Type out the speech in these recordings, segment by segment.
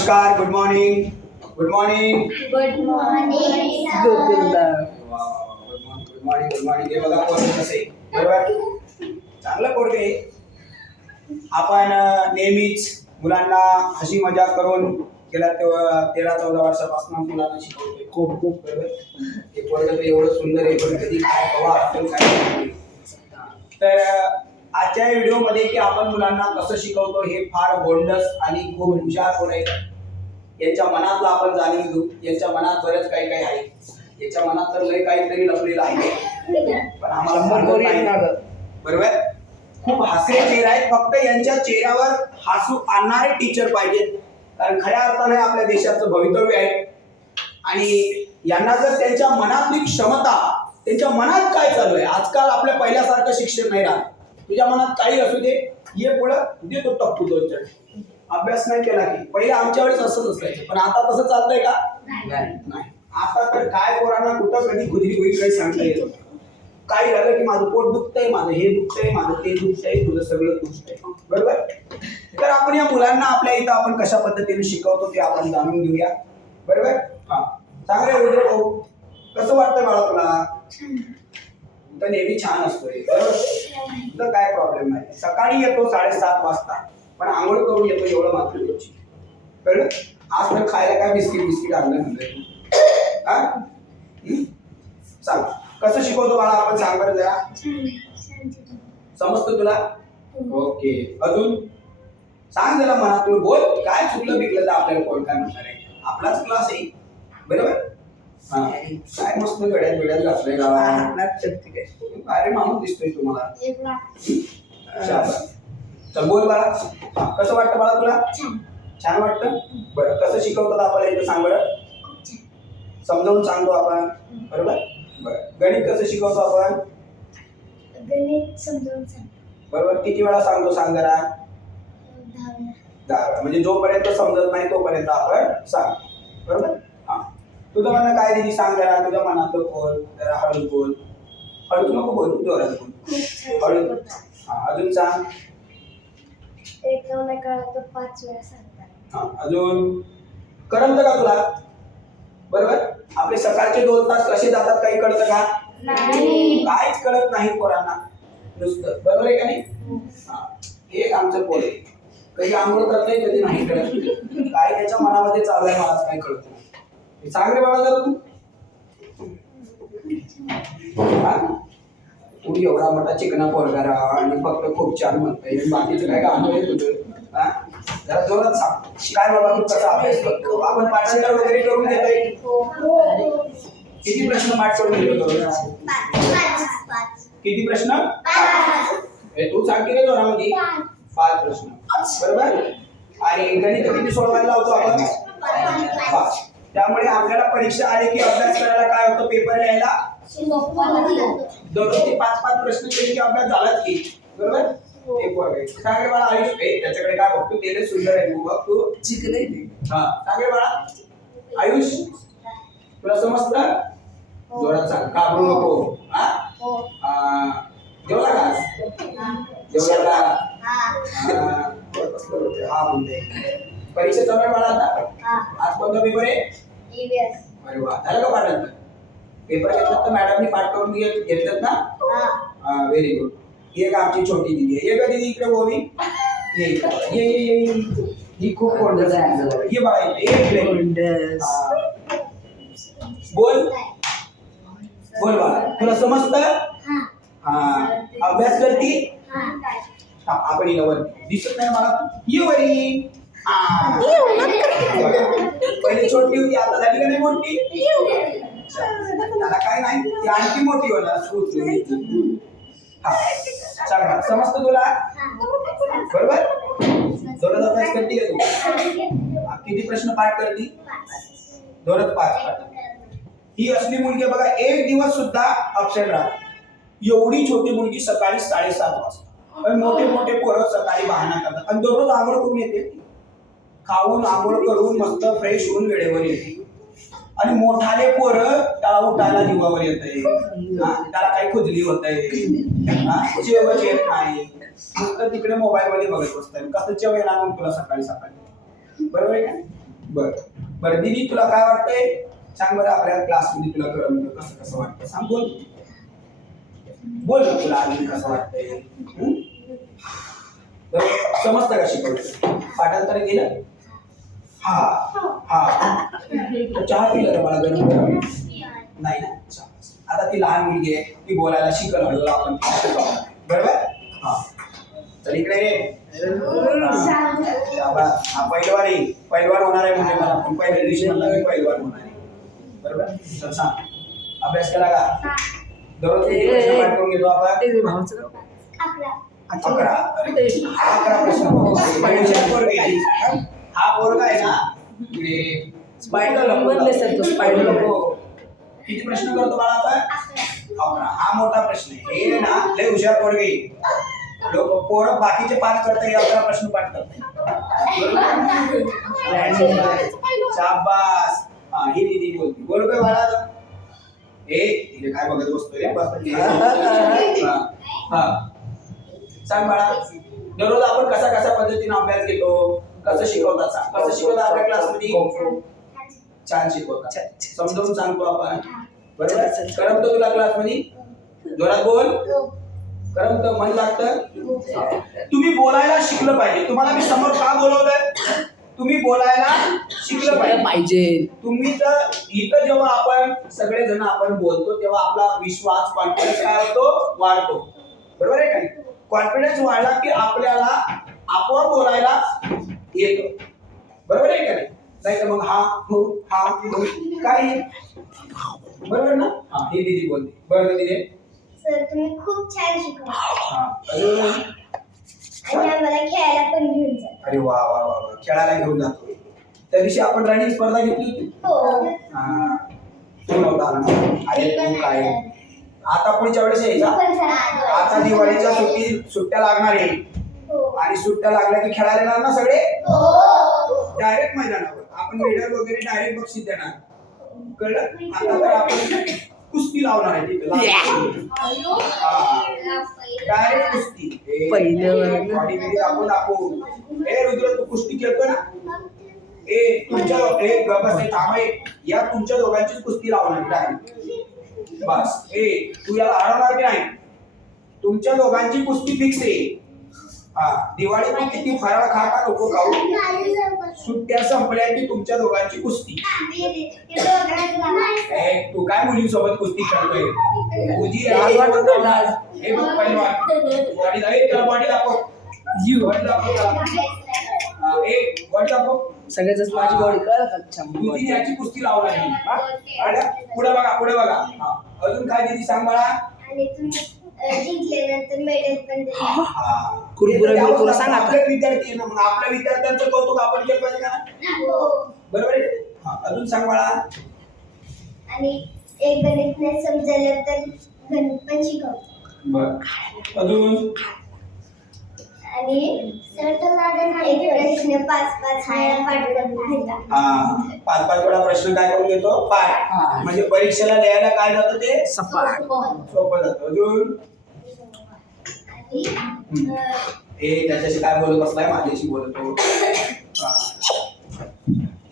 नमस्कार good morning good morning good morning good morning good morning good morning हे बघा पोरगे कसे बरोबर? चांगलं पोरगे आहे. आपण नेहमीच मुलांना हशी मजाक करून गेल्या तेव्हा तेरा चौदा वर्षापासून मुलांना शिकवतोय. खूप खूप. बरोबर? हे पोरगं तर एवढं सुंदर आहे पण कधी काय कवा असेल काय. तर आजच्या व्हिडिओमध्ये की आपण मुलांना कसं शिकवतो हे फार गोंडस आणि खूप हुशार पोरं आहेत. यांच्या मनातलं आपण जाणून घेऊ. यांच्या मनात बरंच काही काही आहे. याच्या मनात तर लय काहीतरी लपलेलं आहे. पण आम्हाला. बरोबर? खूप हास्य चेहरा आहेत. फक्त यांच्या चेहऱ्यावर हसू आणणारे टीचर पाहिजेत. कारण खऱ्या अर्थाने आपल्या देशाचं भवितव्य आहे. आणि यांना जर त्यांच्या मनातली क्षमता त्यांच्या मनात काय चालू आहे? आजकाल आपल्या पहिल्यासारखं शिक्षण नाही राहत. तुझ्या मनात काही असू दे. ये पुढं. देतो टप्पू दोन अभ्यास नाही केला की. पहिले आमच्या वेळेस असंच असायचं पण आता तसं चालतंय का? नाही. आता तर काय पोरांना कुठं कधी खुदरी होईल काही सांगता येत. काही झालं की माझं पोट दुखतंय माझं हे दुखतंय माझं ते दुखतंय तुझं सगळं दुखतंय. बरोबर? तर आपण या मुलांना आपल्या इथं आपण कशा पद्धतीने शिकवतो ते आपण जाणून घेऊया. बरोबर? हा. चांगले रुद्र भाऊ. कसं वाटतं बाळा तुला? तर नेहमी छान असतोय. बरोबर? तुझं काय प्रॉब्लेम नाही. सकाळी येतो साडेसात वाजता. पण आंघोळ करून येतो एवढं मात्र तुझी कळलं? आज तर खायला काय बिस्किट बिस्किट आणलं म्हणलं. हा? सांग कसं शिकवतो बाळा आपण? सांग बरं जरा. समजतं तुला? ओके. अजून? सांग जरा मनात तुला बोल. काय चुकलं बिकलं तर आपल्याला कोण काय म्हणणार आहे? आपलाच क्लास आहे. बरोबर? हा. काय मस्त गड्यात बिड्यात घातलंय गावात अरे माणूस दिसतोय तुम्हाला. शाबास. चल बोल बाळा. कसं वाटतं बाळा तुला? छान. वाटतं? बरं कसं शिकवतात आपल्याला इथं सांग बरं समजावून सांगतो आपण. बरोबर? बरं. गणित कसं शिकवतो आपण? गणित समजावून सांग. बरोबर? किती वेळा सांगतो सांग जरा? दहा म्हणजे जोपर्यंत समजत नाही तोपर्यंत आपण सांग. बरोबर? हा. तुझं म्हणणं काय दिली सांग जरा. तुझ्या मनातलं बोल जरा हळू बोल हळूच नको बोल जोरात बोल. हळू. हा अजून सांग. एक नाही कळलं तर पाच वेळा सांगतात. हा अजून करमतं का तुला? बरोबर? आपले सकाळचे दोन तास कसे जातात काही कळतं का? नाही. काहीच कळत नाही पोरांना. नुसतं. बरोबर आहे का नाही? हा. हे एक आमचं पोर आहे. कधी आंघोळ करत नाही कधी नाही करत. काय त्याच्या मनामध्ये चालू आहे मला काय कळत नाही. हे सांग रे बाळा जरा तू. हा? तू एवढा मोठा चिकना पोरगा राहा आणि फक्त खूप छान म्हणतोय. बाकीचं काय काम आहे तुझं? हा? जरा जोरात सांग. काय बाबा तू कसा अभ्यास करतो? आपण पाठांतर वगैरे करून देतोय किती प्रश्न पाठ करून दिले किती प्रश्न? हे तू सांग की जोरामध्ये. पाच प्रश्न. बरोबर? आणि गणित किती सोडवायला लावतो आपण? पाच. त्यामुळे आपल्याला परीक्षा आली की अभ्यास करायला काय होतं? पेपर लिहायला दररोजचे पाच पाच प्रश्न केले की अभ्यास झालाच की बरोबर? एक वर्ग सांगे बाळा आयुष ए, त्याच्याकडे काय बघतो? ते सुंदर आहे. तू बघ तू. हा. सांगे बाळा आयुष तुला समजतं? जोरात सांग. घाबरू नको. हा? आ, जेवला का जेवला का? हा. हा. परीक्षा चालू आहे मला आता? आज कोणता पेपर आहे? अरे वा. झालं का पाठांतर? पेपर घेतला तर मॅडमनी पाठ करून घे- घेतलं ना? हा. व्हेरी गुड ही एक आमची छोटी दिदी आहे. ये का दिदी इकडे गोवी. ये इकडे. ये ये ये ये. ही खूप कोंडस आहे ये बाळा इकडे ये इकडे हा. बोल. बोल बाळा. तुला समजतं? हा. अभ्यास करती? हा, आपण हिला वर. दिसत नाही मला? ये वरी. हा. पहिले छोटी होती आता झाली का नाही मोठी? त्याला काय नाही ती आणखी मोठी होणार सुरू हा सांग समजतं तुला? बरोबर? दोनच अभ्यास करते का तू? किती प्रश्न पाठ करती? दोनच पाच पाठ. ही असली मुलगी बघा एक दिवस सुद्धा अपसेट राहते एवढी छोटी मुलगी सकाळी साडेसात वाजता. पण मोठे मोठे पोरं सकाळी बहाणा करतात. आणि दररोज आंघोळ करून येते. खाऊन आंघोळ करून मस्त फ्रेश होऊन वेळेवर येते. आणि मोठाले पोरं त्याला उठायला जीवावर येत त्याला काही खुजली होत आहे जेवण येत नाही. नुसतं तिकडे मोबाईल मध्ये बघत बसताय. कसं जेवण येणार मग तुला सकाळी सकाळी? बरोबर आहे का? बर. बरं दीदी तुला काय वाटतंय? सांग बरं आपल्या क्लासमध्ये तुला करमलं कसं कसं वाटतं? सांग बोल. बोल तुला अजून कसं वाटतंय? हं? समजतं का शिकवलं? पाठांतर केलं? हा. हा. तर चहा पिलं का मला गरम गरम नाही ना. आता ती लहान मुलगी आहे ती बोलायला शिकल हळूहळू आपण. बरोबर? हा. चल इकडे रे. हा पैलवान आहे पैलवान होणार आहे म्हणजे मला पण पहिल्या दिवशी म्हणला मी पैलवान होणार आहे. बरोबर? चल सांग. अभ्यास केला का? दररोज किती प्रश्न पाठ करून घेतो आपण? अकरा. अकरा प्रश्न. हा पोरगा आहे ना? स्पायडर बनले सर तो spider. किती प्रश्न करतो बाळा आपण अकरा हा मोठा प्रश्न आहे. हे ना लय हुशार पोरगे. लोक पोरं बाकीचे पाठ करता हे अकरा प्रश्न पाठ करतात. शाबास. हा ही दीदी बोलते. बोल काय बाळा आता? ए तिने काय बघत बसतोय? बस. हा, हा. सांग बाळा. दररोज आपण कसा कसा पद्धतीने अभ्यास घेतो? कसं शिकवतात सांग कसं शिकवतात आपल्या क्लासमध्ये छान शिकवतात समजावून सांगतो आपण. बरोबर? करमतो तुला क्लासमध्ये जोरात बोल. करमत. मन लागतं? तुम्ही बोलायला शिकलं पाहिजे. तुम्हाला मी समोर का बोलवलंय? तुम्ही बोलायला शिकलं पाहिजे. तुम्ही तर इथं जेव्हा आपण सगळे जण आपण बोलतो तेव्हा आपला विश्वास कॉन्फिडन्स काय होतो? वाढतो. बरोबर आहे का कॉन्फिडन्स वाढला की आपल्याला आपोआप बोलायला येतो. बरोबर आहे का नाही? नाही तर मग हा हो हा हो काय बरोबर ना? हा ही दीदी बोलते. बरोबर दीदी? सर तुम्ही खूप छान हा अजून आणि आम्हाला खेळायला पण घेऊन जा. अरे वा वा वा वा. खेळायला घेऊन जातो. त्या दिवशी आपण रनिंग स्पर्धा घेतली होती? हो. हा. तू नव्हता आला ना? अरे तू काय? आता पुढच्या वेळेस यायचा? आता दिवाळीच्या सुट्टी सुट्ट्या लागणार आहे. आणि सुट्ट्या लागल्या की खेळायला येणार ना सगळे? हो. डायरेक्ट मैदानावर. आपण मेडल वगैरे डायरेक्ट बक्षीस देणार. कळलं? आता तर आपण कुस्ती लावणार आहे तिथे. डायरेक्ट कुस्ती. बॉडी बिडी दाखवून दाखवू. ए रुद्र तू कुस्ती खेळतो ना? ए तुमच्या ए गप्पा थांबा ए. या तुमच्या दोघांचीच कुस्ती लावणार डायरेक्ट बस. ए तू याला हरवणार की नाही. तुमच्या दोघांची कुस्ती फिक्स आहे. हा दिवाळी तू किती फराळ खा का नको खाऊ सुट्ट्या संपल्या की तुमच्या दोघांची कुस्ती ए, तू काय मुलींसोबत कुस्ती खेळतोय तुझी लाज वाटत. हे बघ पहिलवान. बॉडी दाखव, ए, त्याला बॉडी दाखव यू बॉडी दाखव त्याला. हा, ए, बॉडी दाखव सगळ्याच माझी बॉडी कळ अच्छा तू ती याची कुस्ती. हा? आल्या? पुढे बघा पुढे बघा. अजून काय दिदी सांग मला आणि तुम्ही अ, जिंकल्यानंतर मेडल पण दिले हा. कुरकुरे ते तर बिरकुरे द्यावंच सांग. आता. आपले विद्यार्थी आहे ना, मग आपल्या विद्यार्थ्यांचं कौतुक आपण केलं पाहिजे का? हो बरोबर आहे हा, अजून सांग मला आणि एक गणित नाही समजलं तर गणित पण शिकवतो बर अजून आणि एक प्रश्न पाच पाच वेळा पाठवून घेता हा पाच पाच वेळा प्रश्न काय करून घेतो पाठ. हा. म्हणजे परीक्षेला लिहायला काय जातं ते? सपाट. सोपं जातं. अजून? आणि अ, हे त्याच्याशी काय बोलत बसलाय? माझ्याशी बोलतो हा.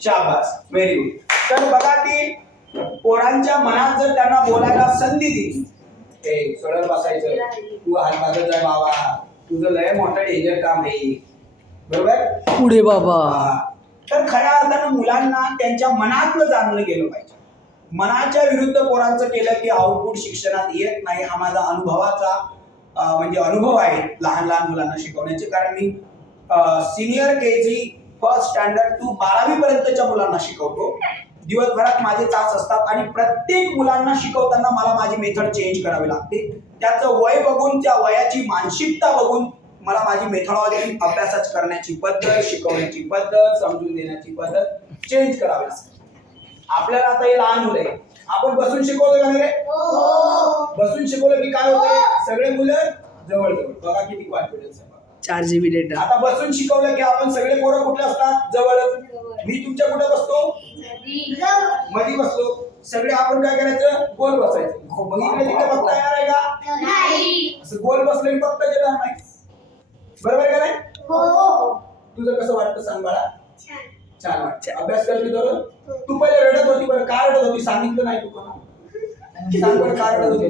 शाबास. व्हेरी गुड तर बघा ती पोरांच्या मनात जर त्यांना बोलायला संधी दिली. हे सरळ बसायचं. तू हात बाजत जाय बाबा. तुझं लय मोठं डेंजर काम आहे. बरोबर? पुढे बाबा. तर खऱ्या अर्थानं मुलांना त्यांच्या मनातलं जाणलं गेलं पाहिजे. मनाच्या विरुद्ध पोरांचं केलं की आउटपुट शिक्षणात येत नाही हा माझा अनुभवाचा म्हणजे अनुभव आहे लहान लहान मुलांना शिकवण्याचे. कारण मी senior K G first standard to बारावी पर्यंतच्या मुलांना शिकवतो. दिवसभरात माझे तास असतात आणि प्रत्येक मुलांना शिकवताना मला माझी मेथड चेंज करावी लागते. त्याचं वय बघून त्या वयाची मानसिकता बघून मला माझी मेथडॉलॉजी अभ्यासाच करण्याची पद्धत शिकवण्याची पद्धत समजून देण्याची पद्धत चेंज करावी लागते. आपल्याला आता हे लहान मुलं आहे आपण बसून शिकवतो का नाही रे? हो. बसून शिकवलं की काय होतंय? सगळे मुलं जवळ जवळ बघा किती कॉन्फिडन्स आहे. बघा. चार जीबी डेटा आता बसून शिकवलं की आपण सगळे पोरं कुठे असतात? जवळ. मी तुमच्या कुठे बसतो? मध्ये बसतो सगळे आपण काय करायचं? गोल बसायचं. मग इकडे तिकडे बघता येणार आहे का? नाही असं गोल बसलं की बघता येणार नाही. बरोबर आहे का नाही? हो. तुझं कसं वाटतं सांग बाळा. छान. वाटतं अभ्यास करते तर तू पहिले रडत होती बरं का रडत होती सांगितलं नाही तू कोणा सांग बरं का रडत होती.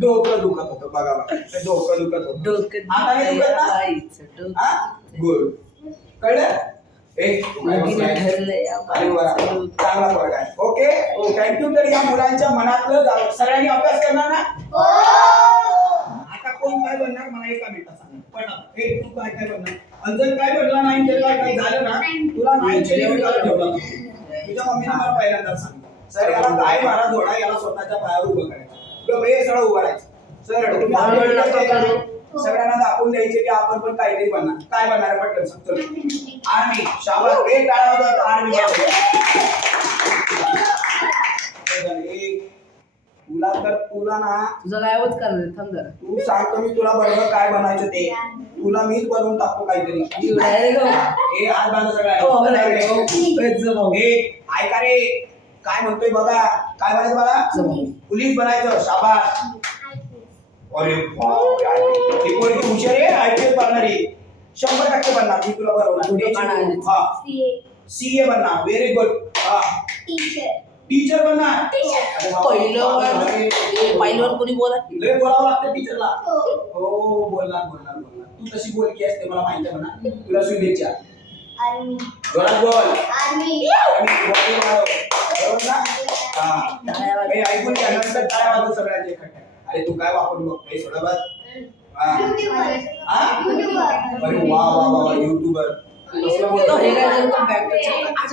डोकं दुखत होतं बघा बघा. ते डोकं दुखत होतं. डोकं आता नाही दुखत ना? गुड कळलं? चांगला पोरगा आहे. ओके? थँक्यू तर या मुलांच्या मनातलं जाऊ सगळ्यांनी अभ्यास करणार ना? आता कोण काय बनणार मला एका मिनिटात सांग. पण हे तू काय काय बनणार आणि जर काय बनला नाही तर काय काय झालं ना? तुला नाही ठेवलं. तुझ्या मम्मीने मला पहिल्यांदा सांगितलं. सर याला काय मारा जोडा याला स्वतःच्या पायावर उभं करायचं. हे सरळ उभं राहायचं. सर काय सगळ्यांना दाखवून द्यायचे की आपण पण काहीतरी बनणार. काय बनणार पटकन सांग चल आर्मी शाबास. हे. टाळा वाजवा आर्मी तुला तर तुला ना तुझं गायबच करणार थांब जरा. तू सांगतो मी तुला बरोबर काय बनायचं ते. तुला मीच बनवून टाकतो काहीतरी. हे आज माझं सगळं हो, हो. हो. हे ऐका रे. काय म्हणतोय बघा. काय बनायचं मला पोलीस बनायचं. शाबास. अरे बापरे. ही पोरगी हुशार आहे आयपीएस बनणार आहे शंभर टक्के बनणार मी तुला बनायचं? हा. सी ए बनणार व्हेरी गुड हा. टीचर बनणार. पहिलं वन अरे, हे पहिलं वन कोणी बोला लय बोलावं लागतं टीचरला हो. बोलणार बोलणार बोलणार. तू तशी बोलकी असते मला माहिती म्हणा. तुला शुभेच्छा. जोरात बोल. हा. हे ऐकून घ्या नंतर काय वाजव सगळ्यांचे. अरे तू काय वापरून बघतोय थोडं बस. हा. अरे वा वा वा वा युट्यूबर.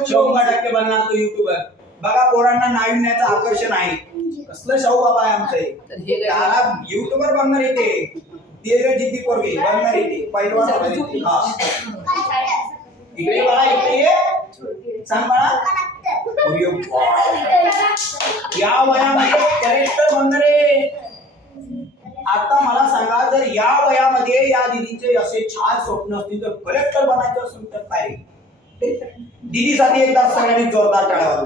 शंभर टक्के बनणार तो युट्यूबर. बघा पोरांना नाविन्याचं आकर्षण आहे. कसलं शाहू बाबा आहे आमचं त्याला युट्यूबर बनणार येते ते. जिद्दी पोरगे बनणार येते. हा. इकडे बाळा इकडे ये. सांग बाळा. या वयामध्ये कलेक्टर बनणार आहे. आता मला सांगा जर या वयामध्ये या दिदीचे असे छान स्वप्न असतील तर कलेक्टर बनायचं असेल तर काय? दिदीसाठी एकदा सगळ्यांनी जोरदार टाळावा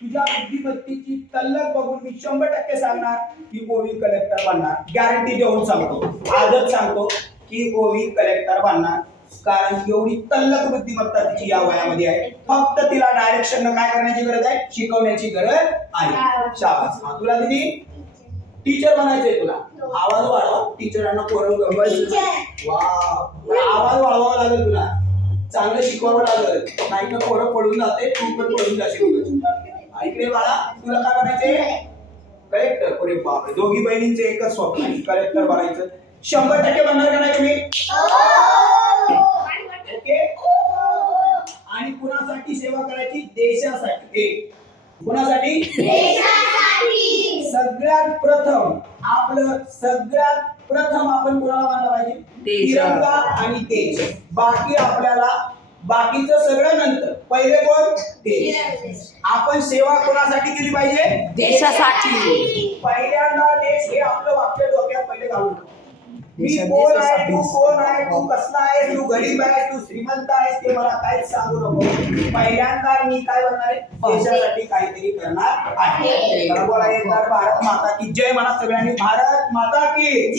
तुझ्या बुद्धिमत्तेची तल्लक बघून मी शंभर टक्के सांगणार की ओवी कलेक्टर बनणार. गॅरंटी देऊन सांगतो. आजच सांगतो की ओवी कलेक्टर बनणार. कारण एवढी तल्लक बुद्धिमत्ता तिची या वयामध्ये आहे. फक्त तिला डायरेक्शन काय करण्याची गरज आहे? शिकवण्याची गरज आहे. शाबास. हा तुला दिदी टीचर बनायचंय तुला. आवाज वाढव. टीचरांना पोरं वा आवाज वाढवावा लागेल तुला. चांगलं शिकवावं लागेल. नाही तर पोरं पडून जाते तू पण पडून जाशील. ऐकले बाळा तुला काय बनायचंय कलेक्टर अरे बापरे दोघी बहिणींचे एकच स्वप्न आहे. कलेक्टर बनायचं. शंभर टक्के बनणार का नाही तुम्ही? कुणासाठी सेवा करायची देशासाठी. कुणासाठी? सगळ्यात प्रथम आपलं सगळ्यात प्रथम आपण कुणाला मानलं पाहिजे. तिरंगा आणि देश बाकी आपल्याला बाकीचं सगळं नंतर. पहिले कोण? देश. आपण सेवा कोणासाठी केली पाहिजे? देशासाठी. पहिल्यांदा देश हे आपलं वाक्य मी कोण आहे. तू कोण आहे तू कसला आहेस तू गरीब आहेस तू श्रीमंत आहेस ते मला काहीच सांगू नको. पहिल्यांदा मी काय बनणार आहे? देशासाठी काहीतरी करणार आहे. मला बोला भारत माता की जय म्हणा सगळ्यांनी. भारत माता की